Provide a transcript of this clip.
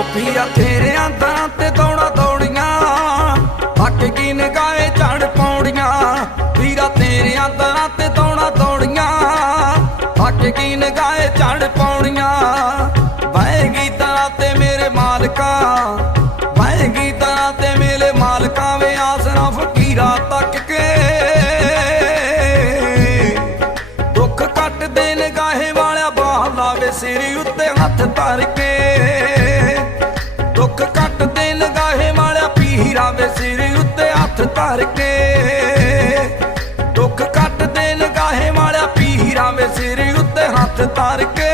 ਉਹ ਪੀਆ ਤੇਰਿਆਂ ਦਾਂ ਤੇ ਦੌੜਾ ਦੌੜੀਆਂ। ਥੱਕ ਕੀ ਨਗਾਏ ਝੜ ਪੌੜੀਆਂ ਪੀਰਾ ਤੇਰਿਆਂ ਦਾਂ ਤੇ ਦੌੜਾ ਦੌੜੀਆਂ। ਥੱਕ ਕੀ ਨਗਾਏ ਝੜ ਪੌੜੀਆਂ ਵਾਹੇਗੀ ਤਾਂ ਤੇ ਮੇਰੇ ਮਾਲਕਾ। ਵਾਹੇਗੀ ਤਾਂ ਤੇ ਮੇਰੇ ਮਾਲਕਾ ਵੇ ਆਸਰਾ ਫਕੀਰਾ ਤੱਕ ਕੇ। ਦੁੱਖ ਕੱਟ ਦੇ ਨਗਾਹੇ ਵਾਲਿਆ ਬਾਹ ਲਾਵੇ ਸਿਰ ਉੱਤੇ ਹੱਥ ਧਰ ਕੇ। ਦੁੱਖ ਕੱਟ ਦੇ ਨਗਾਹੇ ਵਾਲਿਆ ਪੀਰਾ ਵੇ ਸਿਰ ਉੱਤੇ ਹੱਥ ਧਰ ਕੇ। ਦੁੱਖ ਕੱਟਦੇ ਨਗਾਹੇ ਵਾਲਿਆ ਪੀਰਾ ਵੇ ਸਿਰ ਉੱਤੇ ਹੱਥ ਧਰ ਕੇ।